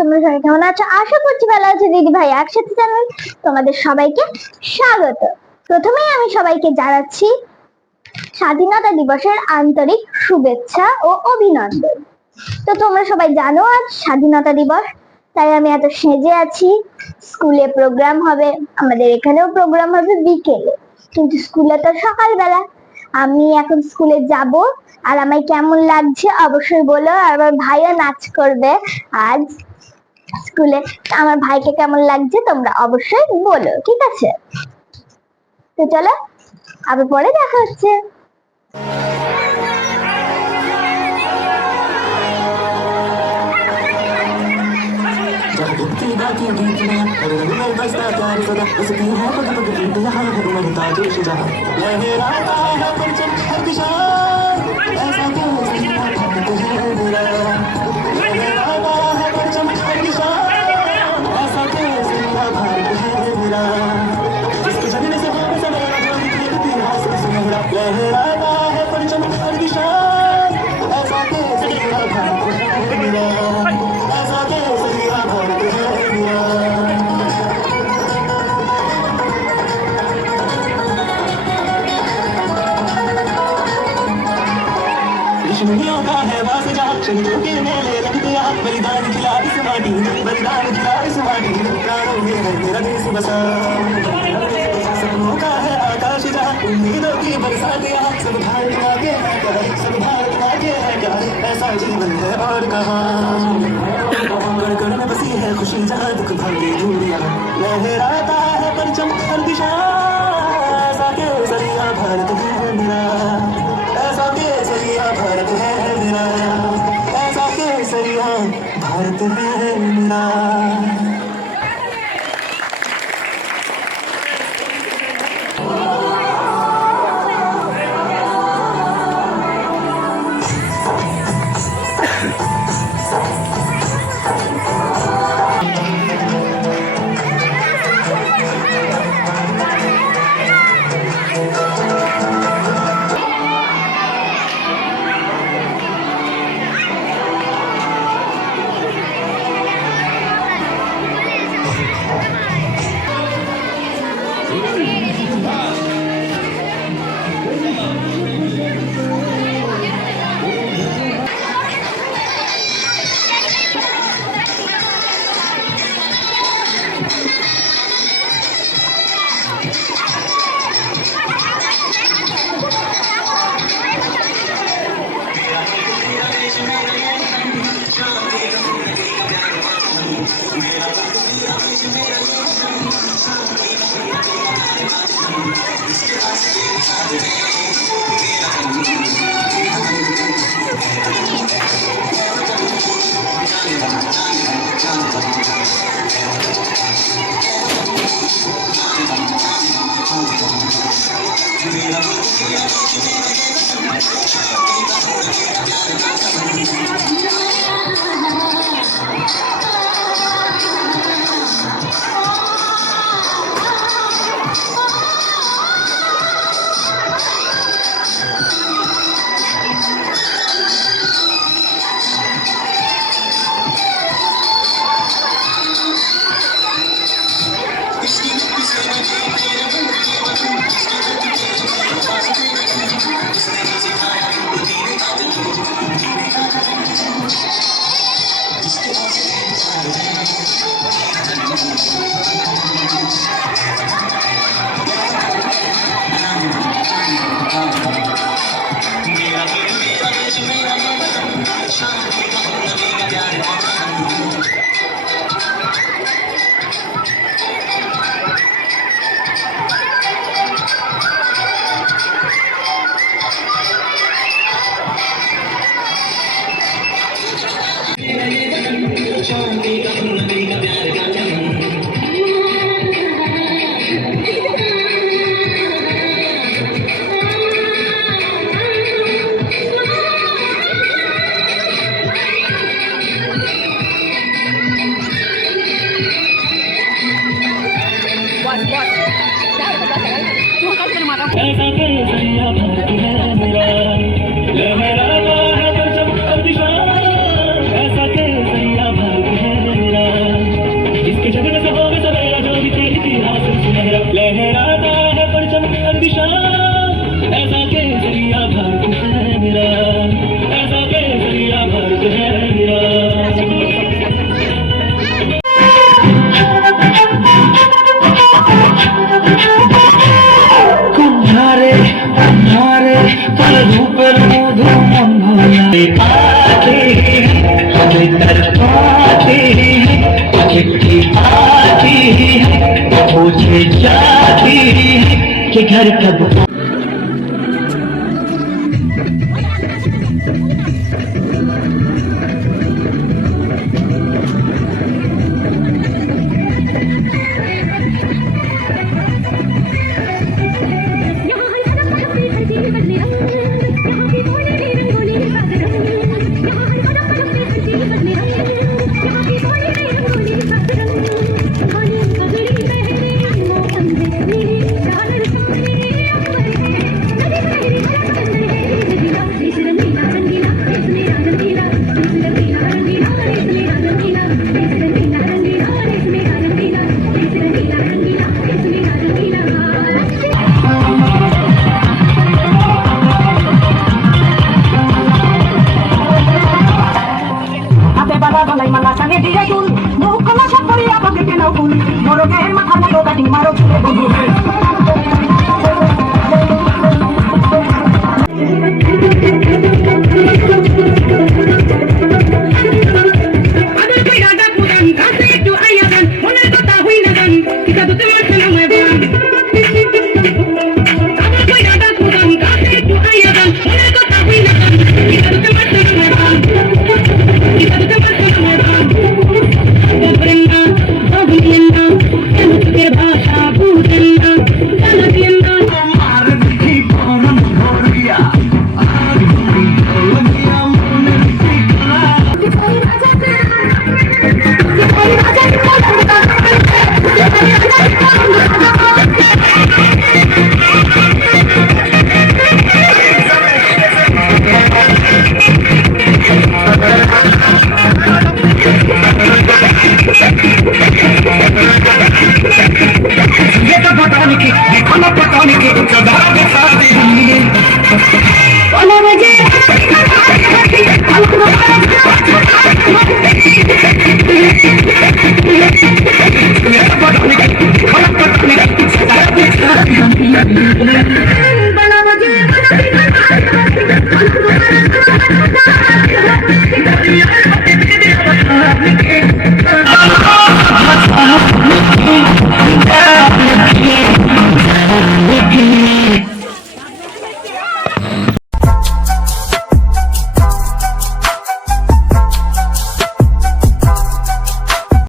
তোমরা সবাই কেমন আছো? আশা করছি ভালো আছো দিদি ভাই একসাথে চ্যানেল তোমাদের সবাইকে স্বাগত। প্রথমেই আমি সবাইকে জানাচ্ছি স্বাধীনতা দিবসের আন্তরিক শুভেচ্ছা ও অভিনন্দন। তো তোমরা সবাই জানো আজ স্বাধীনতা দিবস, তাই আমি এত সেজে আছি। স্কুলে প্রোগ্রাম হবে, আমাদের এখানেও প্রোগ্রাম হবে বিকেলে, কিন্তু স্কুলে তো সকালবেলা। আমি এখন স্কুলে যাব, আর আমায় কেমন লাগছে অবশ্যই বলো। আর আমার ভাইও নাচ করবে আজ স্কুলে, আমার ভাইকে কেমন লাগছে তোমরা অবশ্যই বলো, ঠিক আছে? তো চলো আবার পরে দেখা হচ্ছে। दुश्मनियों का है वास जहाँ शहीदों के मेले लगते यहाँ बलिदान खिला इस माटी, बलिदान खिला इस माटी, प्राणों में है मेरा देश बसा। सपनों का है आकाश जहाँ उम्मीदों की बरसात यहाँ, सब भारत आगे है क्या, सब भारत आगे है क्या, ऐसा जीवन है और कहाँ। कण कण में बसी है खुशी जहाँ दुख भागी दूरियां, लहराता है परचम हर दिशा, ऐसा केसरिया भारत है मेरा, ऐसा केसरिया भारत है मेरा, ऐसा केसरिया भारत है मेरा। रूपर मधु मन भुलाए आते हैं हमें तड़पाते हैं चिट्ठी आती है पूछे जाती है कि घर कब মালাখানে দিয়ে চুল মুখ খোলা সব পরিয়া বলতে কেন ফুল মোরগের মাথা মতো কাটি মারো চুলে বন্ধু